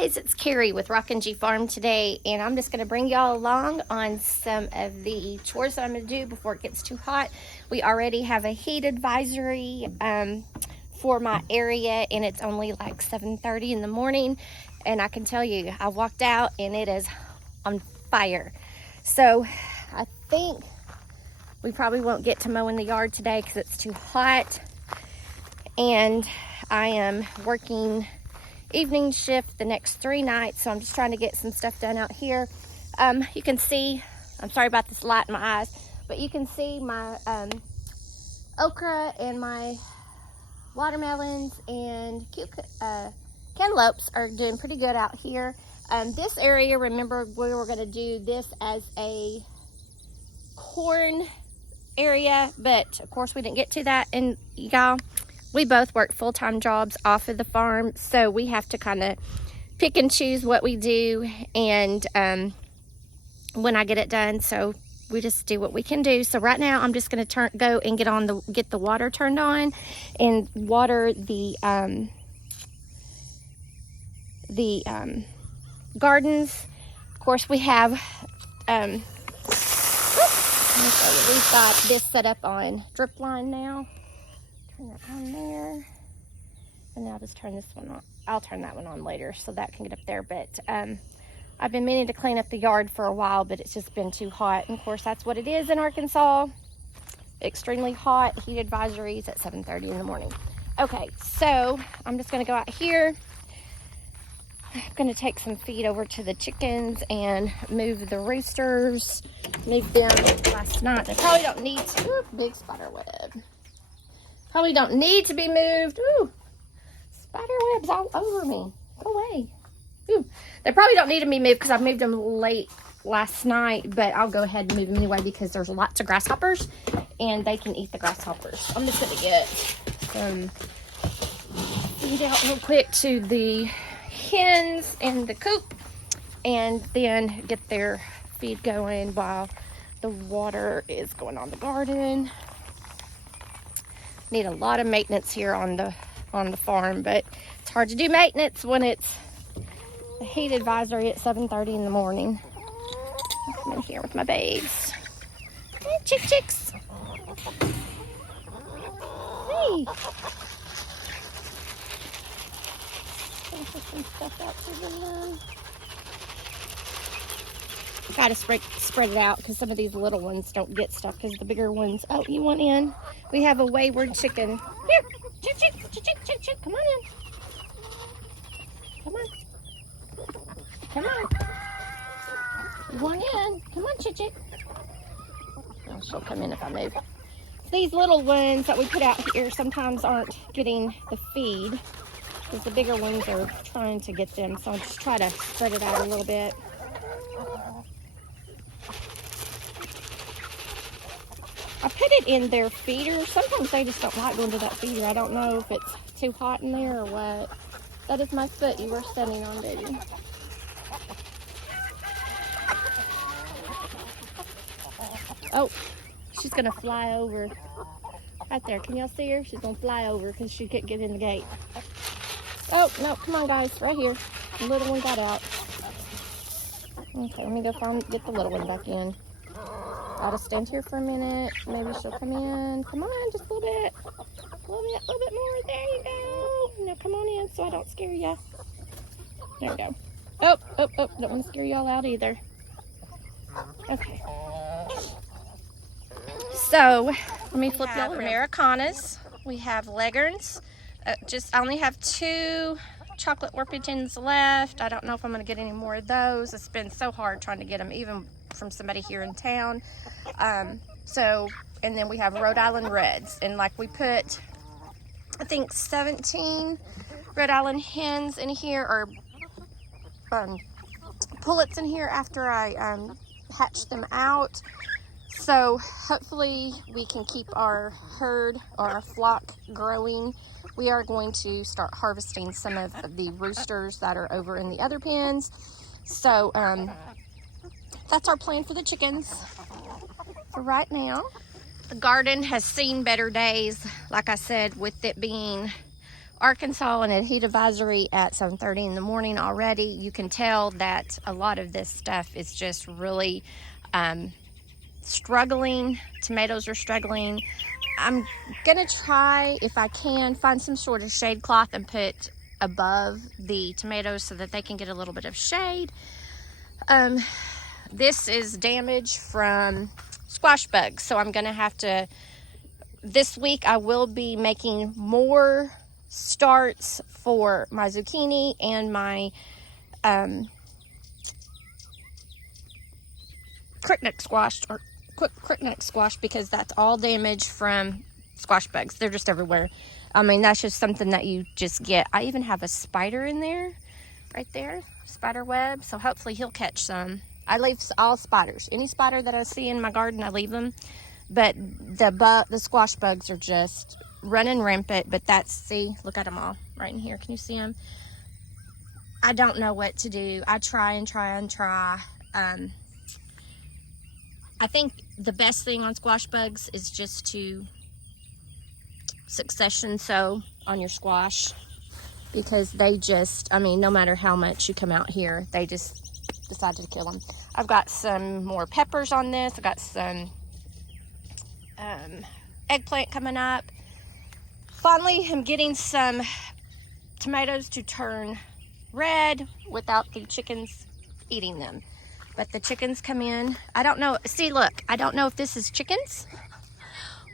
guys, it's Carrie with Rockin' G Farm today, and I'm just going to bring y'all along on some of the chores that I'm going to do before it gets too hot. We already have a heat advisory for my area, and it's only like 7:30 in the morning, and I can tell you, I walked out and it is on fire. So I think we probably won't get to mowing the yard today because it's too hot, and I am working evening shift the next 3 nights, so I'm just trying to get some stuff done out here. You can see, I'm sorry about this light in my eyes, but you can see my okra and my watermelons and cantaloupes are doing pretty good out here. This area, remember, we were going to do this as a corn area, but of course we didn't get to that, and y'all, we both work full-time jobs off of the farm, so we have to kind of pick and choose what we do, and when I get it done, so we just do what we can do. So right now I'm just going to go and get the water turned on and water the gardens. Of course, we have let me show you, we've got this set up on drip line now. Turn that on there, and then I'll just turn this one on. I'll turn that one on later so that can get up there. But I've been meaning to clean up the yard for a while, but it's just been too hot, and of course that's what it is in Arkansas. Extremely hot. Heat advisories at 7:30 in the morning. Okay, so I'm just going to go out here. I'm going to take some feed over to the chickens and move the roosters. Moved them last night. They probably don't need to. Ooh, big spider web. Probably don't need to be moved. Ooh, spider webs all over me. Go away. Ooh, they probably don't need to be moved because I moved them late last night, but I'll go ahead and move them anyway because there's lots of grasshoppers and they can eat the grasshoppers. I'm just going to get some feed out real quick to the hens in the coop and then get their feed going while the water is going on the garden. Need a lot of maintenance here on the farm, but it's hard to do maintenance when it's a heat advisory at 7:30 in the morning. I'll come in here with my babes. Hey, chicks. Hey. Put some stuff out to them. Gotta spread it out because some of these little ones don't get stuff because the bigger ones. Oh, you want in? We have a wayward chicken. Here, chick, come on in. Come on. Come on. You want in? Come on, chick. Oh, she'll come in if I move. These little ones that we put out here sometimes aren't getting the feed because the bigger ones are trying to get them. So I'll just try to spread it out a little bit. I put it in their feeder. Sometimes they just don't like going to that feeder. I don't know if it's too hot in there or what. That is my foot you were standing on, baby. Oh, she's going to fly over. Right there. Can y'all see her? She's going to fly over because she couldn't get in the gate. Oh, no. Come on, guys. Right here. The little one got out. Okay, let me go get the little one back in. I'll just stand here for a minute. Maybe she'll come in. Come on, just a little bit. A little bit more. There you go. Now come on in so I don't scare you. There we go. Oh. Don't want to scare y'all out either. Okay. So, let me flip y'all around. Americanas. We have Leghorns. I only have 2 chocolate Orpingtons left. I don't know if I'm going to get any more of those. It's been so hard trying to get them, even from somebody here in town. And then we have Rhode Island Reds, and like we put, I think 17 Rhode Island hens in here, or pullets in here after I hatched them out. So hopefully we can keep our herd or our flock growing. We are going to start harvesting some of the roosters that are over in the other pens. So that's our plan for the chickens for right now. The garden has seen better days, like I said, with it being Arkansas and a heat advisory at 7:30 in the morning already. You can tell that a lot of this stuff is just really struggling. Tomatoes are struggling. I'm gonna try, if I can, find some sort of shade cloth and put above the tomatoes so that they can get a little bit of shade. This is damage from squash bugs, so I'm gonna have to, this week I will be making more starts for my zucchini and my crickneck squash, because that's all damage from squash bugs. They're just everywhere. I mean, that's just something that you just get. I even have a spider in there, right there, spider web, so hopefully he'll catch some. I leave all spiders. Any spider that I see in my garden, I leave them. But the squash bugs are just running rampant. But that's, see, look at them all right in here. Can you see them? I don't know what to do. I try and try and try. I think the best thing on squash bugs is just to succession sow on your squash, because they just, I mean, no matter how much you come out here, they just decide to kill them. I've got some more peppers on this. I've got some eggplant coming up. Finally, I'm getting some tomatoes to turn red without the chickens eating them. But the chickens come in. I don't know. See, look, I don't know if this is chickens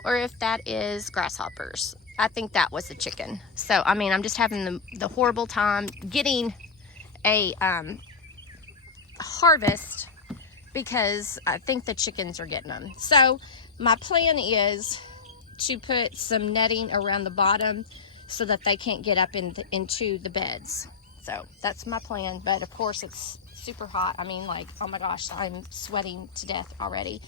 or if that is grasshoppers. I think that was a chicken. So, I mean, I'm just having the horrible time getting a harvest because I think the chickens are getting them. So, my plan is to put some netting around the bottom so that they can't get up into the beds. So, that's my plan. But, of course, it's super hot. I mean, like, oh my gosh, I'm sweating to death already.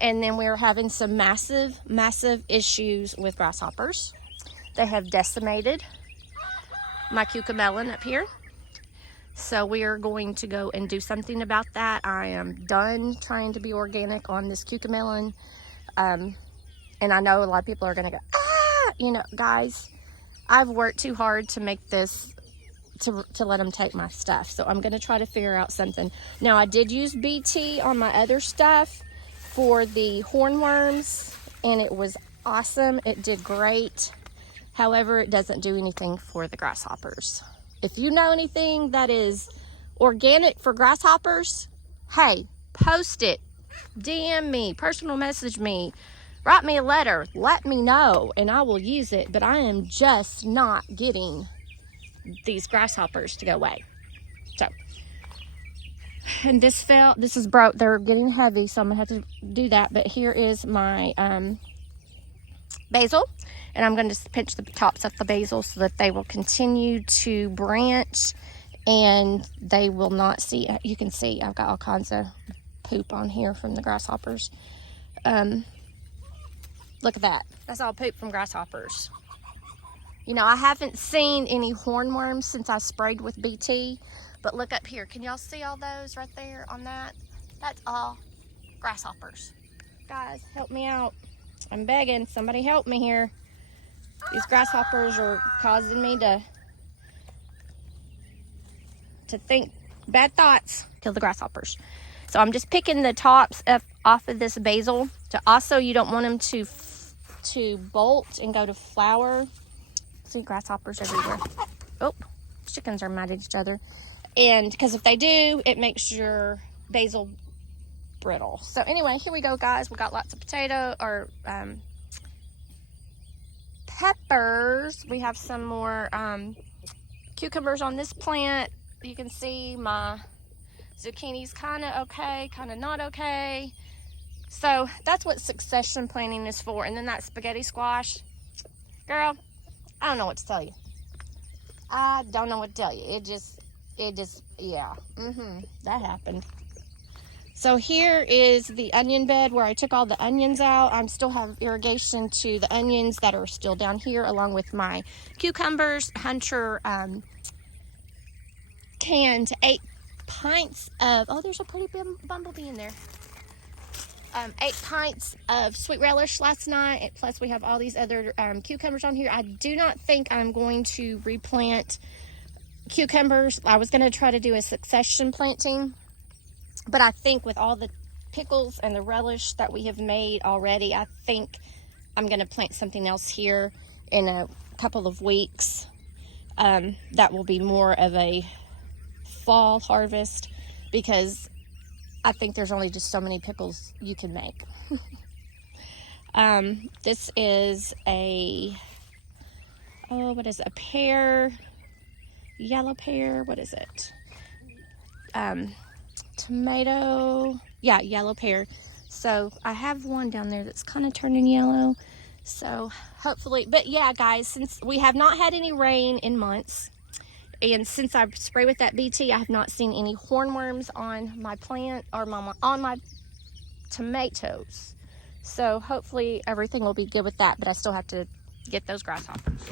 And then we're having some massive issues with grasshoppers. They have decimated my cucamelon up here. So we are going to go and do something about that. I am done trying to be organic on this cucamelon. And I know a lot of people are going to go, ah, you know, guys, I've worked too hard to make this, to let them take my stuff. So I'm going to try to figure out something. Now, I did use BT on my other stuff for the hornworms, and it was awesome. It did great. However, it doesn't do anything for the grasshoppers. If you know anything that is organic for grasshoppers, hey, post it. DM me, personal message me, write me a letter, let me know, and I will use it. But I am just not getting these grasshoppers to go away. So, and this is broke. They're getting heavy, so I'm gonna have to do that. But here is my basil, and I'm going to pinch the tops of the basil so that they will continue to branch and they will not see. You can see I've got all kinds of poop on here from the grasshoppers. Look at that. That's all poop from grasshoppers. You know, I haven't seen any hornworms since I sprayed with BT, but look up here. Can y'all see all those right there on that? That's all grasshoppers. Guys, help me out. I'm begging. Somebody help me here. These grasshoppers are causing me to think bad thoughts. Kill the grasshoppers. So I'm just picking the tops off of this basil. To also, you don't want them to bolt and go to flower. See grasshoppers everywhere. Oh, chickens are mad at each other. And because if they do, it makes your basil brittle. So anyway, here we go, guys. We got lots of peppers. We have some more cucumbers on this plant. You can see my zucchini's kind of okay, kind of not okay. So that's what succession planning is for. And then that spaghetti squash, girl, I don't know what to tell you. I don't know what to tell you. It just, yeah. That happened. So here is the onion bed where I took all the onions out. I still have irrigation to the onions that are still down here, along with my cucumbers. Hunter canned 8 pints of, oh, there's a pretty bumblebee in there. 8 pints of sweet relish last night. Plus we have all these other cucumbers on here. I do not think I'm going to replant cucumbers. I was going to try to do a succession planting, but I think with all the pickles and the relish that we have made already, I think I'm going to plant something else here in a couple of weeks. That will be more of a fall harvest, because I think there's only just so many pickles you can make. This is a, what is it? A pear, yellow pear, what is it? Tomato, yeah, yellow pear. So I have one down there that's kind of turning yellow. So hopefully, but yeah, guys, since we have not had any rain in months, and since I spray with that BT, I have not seen any hornworms on my plant or on my tomatoes. So hopefully everything will be good with that, but I still have to get those grasshoppers.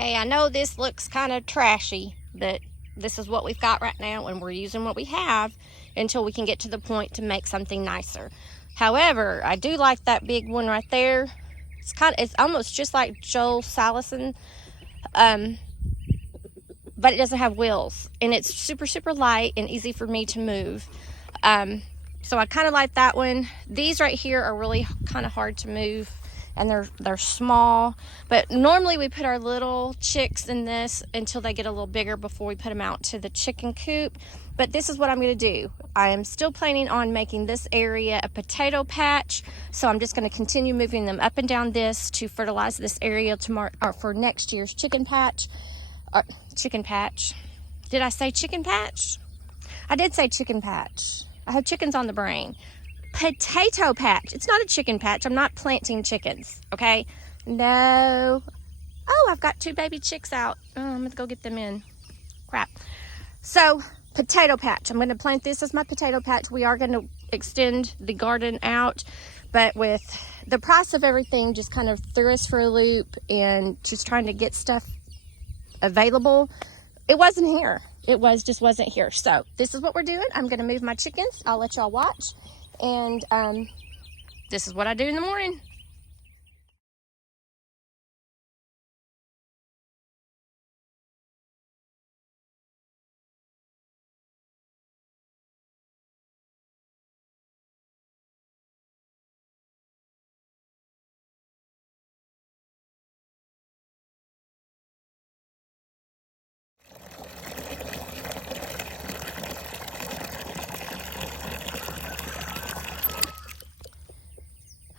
Okay, I know this looks kind of trashy, but this is what we've got right now, and we're using what we have until we can get to the point to make something nicer. However, I do like that big one right there. It's almost just like Joel Salison, but it doesn't have wheels, and it's super, super light and easy for me to move. So I kind of like that one. These right here are really kind of hard to move, and they're small, but normally we put our little chicks in this until they get a little bigger before we put them out to the chicken coop. But this is what I'm going to do. I am still planning on making this area a potato patch, so I'm just going to continue moving them up and down this to fertilize this area tomorrow, or for next year's chicken patch. Chicken patch. Did I say chicken patch? I did say chicken patch. I have chickens on the brain. Potato patch. It's not a chicken patch. I'm not planting chickens, okay? No. Oh, I've got 2 baby chicks out. Oh, I'm gonna go get them in. Crap. So, potato patch. I'm gonna plant this as my potato patch. We are gonna extend the garden out, but with the price of everything just kind of threw us for a loop, and just trying to get stuff available, it wasn't here. Just wasn't here. So this is what we're doing. I'm gonna move my chickens. I'll let y'all watch. And this is what I do in the morning.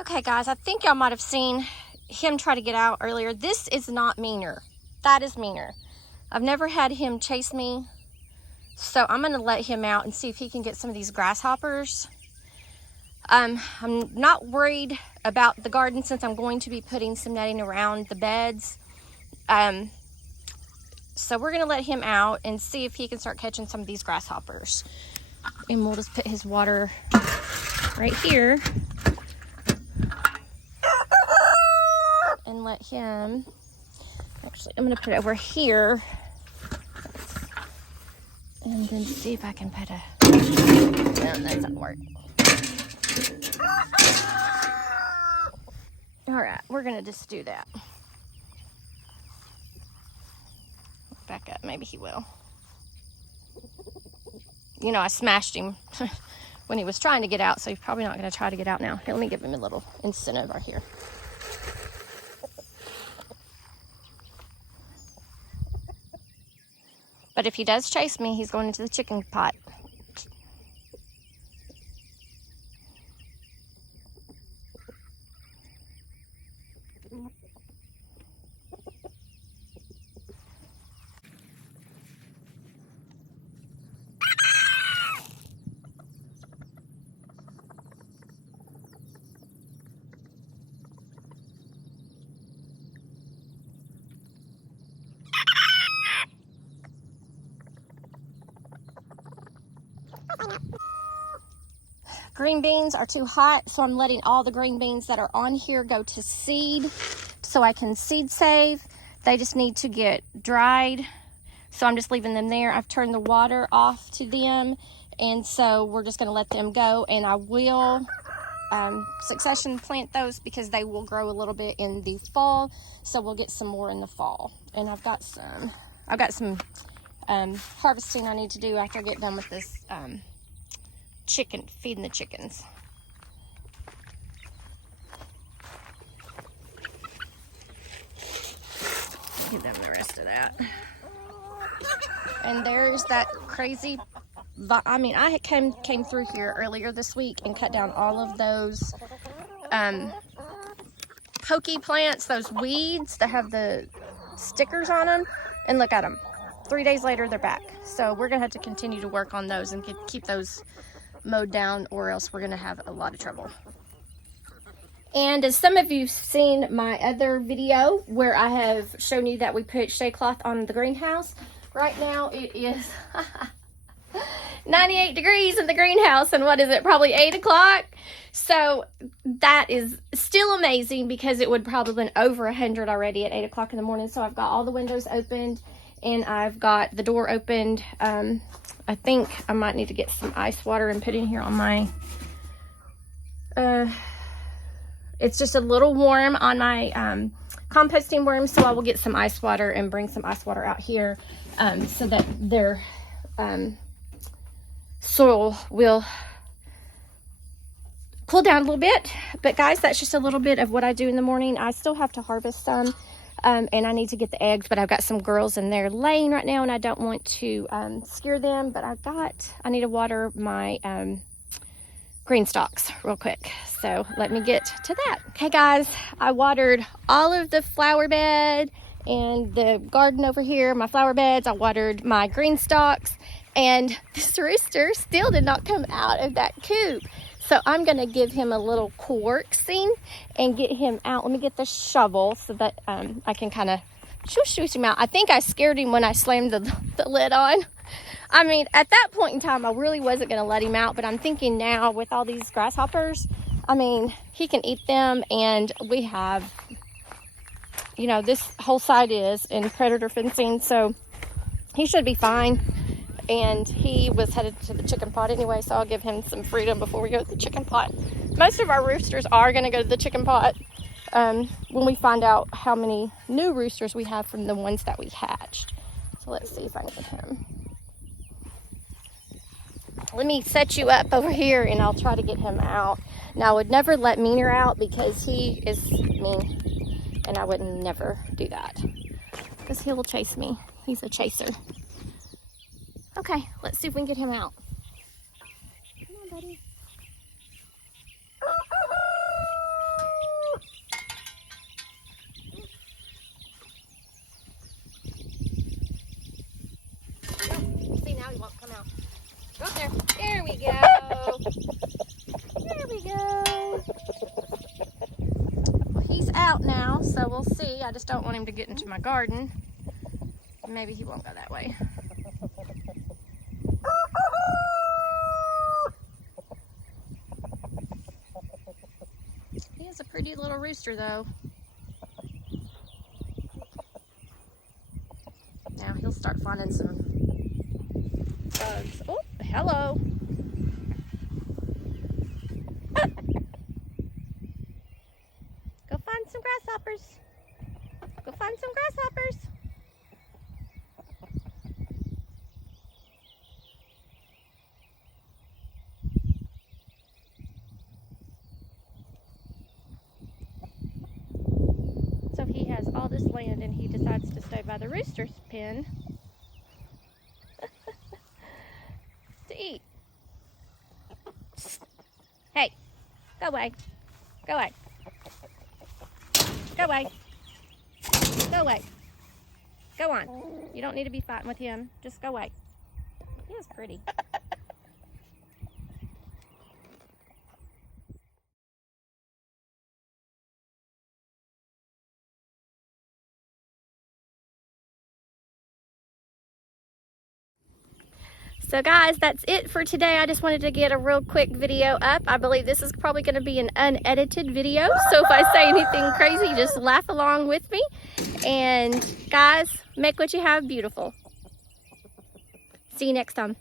Okay, guys, I think y'all might have seen him try to get out earlier. This is not meaner. That is meaner. I've never had him chase me, so I'm going to let him out and see if he can get some of these grasshoppers. I'm not worried about the garden since I'm going to be putting some netting around the beds. So we're going to let him out and see if he can start catching some of these grasshoppers. And we'll just put his water right here. And let him, actually, I'm going to put it over here. And then see if I can put a, no, that doesn't work. All right, we're going to just do that. Back up, maybe he will. You know, I smashed him when he was trying to get out, so he's probably not going to try to get out now. Here, let me give him a little incentive right here. But if he does chase me, he's going into the chicken pot. green beans are too hot, so I'm letting all the green beans that are on here go to seed so I can seed save. They just need to get dried, so I'm just leaving them there. I've turned the water off to them, and so we're just going to let them go, and I will succession plant those because they will grow a little bit in the fall, so we'll get some more in the fall. And I've got some harvesting I need to do after I get done with this feeding the chickens. Give them the rest of that. And there's that crazy, I came through here earlier this week and cut down all of those pokey plants, those weeds that have the stickers on them, and look at them. 3 days later, they're back. So we're gonna have to continue to work on those and keep those mowed down, or else we're gonna have a lot of trouble. And as some of you've seen my other video where I have shown you that we put shade cloth on the greenhouse, right now it is 98 degrees in the greenhouse, and what is it, probably 8 o'clock? So that is still amazing because it would probably been over 100 already at 8 o'clock in the morning. So I've got all the windows opened and I've got the door opened. I think I might need to get some ice water and put in here on my it's just a little warm on my composting worm, so I will get some ice water and bring some ice water out here so that their soil will cool down a little bit. But guys, that's just a little bit of what I do in the morning. I still have to harvest some and I need to get the eggs, but I've got some girls in there laying right now and I don't want to scare them. But I need to water my green stalks real quick, so let me get to that. Okay guys, I watered all of the flower bed and the garden over here, my flower beds. I watered my green stalks, and this rooster still did not come out of that coop. So I'm gonna give him a little coaxing and get him out. Let me get the shovel so that I can kind of shoosh him out. I think I scared him when I slammed the lid on. I mean, at that point in time, I really wasn't going to let him out, but I'm thinking now with all these grasshoppers, I mean, he can eat them, and we have, you know, this whole side is in predator fencing, so he should be fine. And he was headed to the chicken pot anyway, so I'll give him some freedom before we go to the chicken pot. Most of our roosters are going to go to the chicken pot when we find out how many new roosters we have from the ones that we hatched. So let's see if I can get him. Let me set you up over here and I'll try to get him out. Now I would never let Meaner out because he is mean, and I would never do that because he will chase me. He's a chaser. Okay, let's see if we can get him out. Come on, buddy. See, now he won't come out. Go there. There we go. There we go. Well, he's out now, so we'll see. I just don't want him to get into my garden. Maybe he won't go that way. He is a pretty little rooster, though. Now he'll start finding some bugs. Oh, hello. Go find some grasshoppers. Go find some grasshoppers. So he has all this land and he decides to stay by the rooster's pen to eat. Hey, go away. Go away. Go away. Go away. Go on. You don't need to be fighting with him. Just go away. He is pretty. So guys, that's it for today. I just wanted to get a real quick video up. I believe this is probably going to be an unedited video. So if I say anything crazy, just laugh along with me. And guys, make what you have beautiful. See you next time.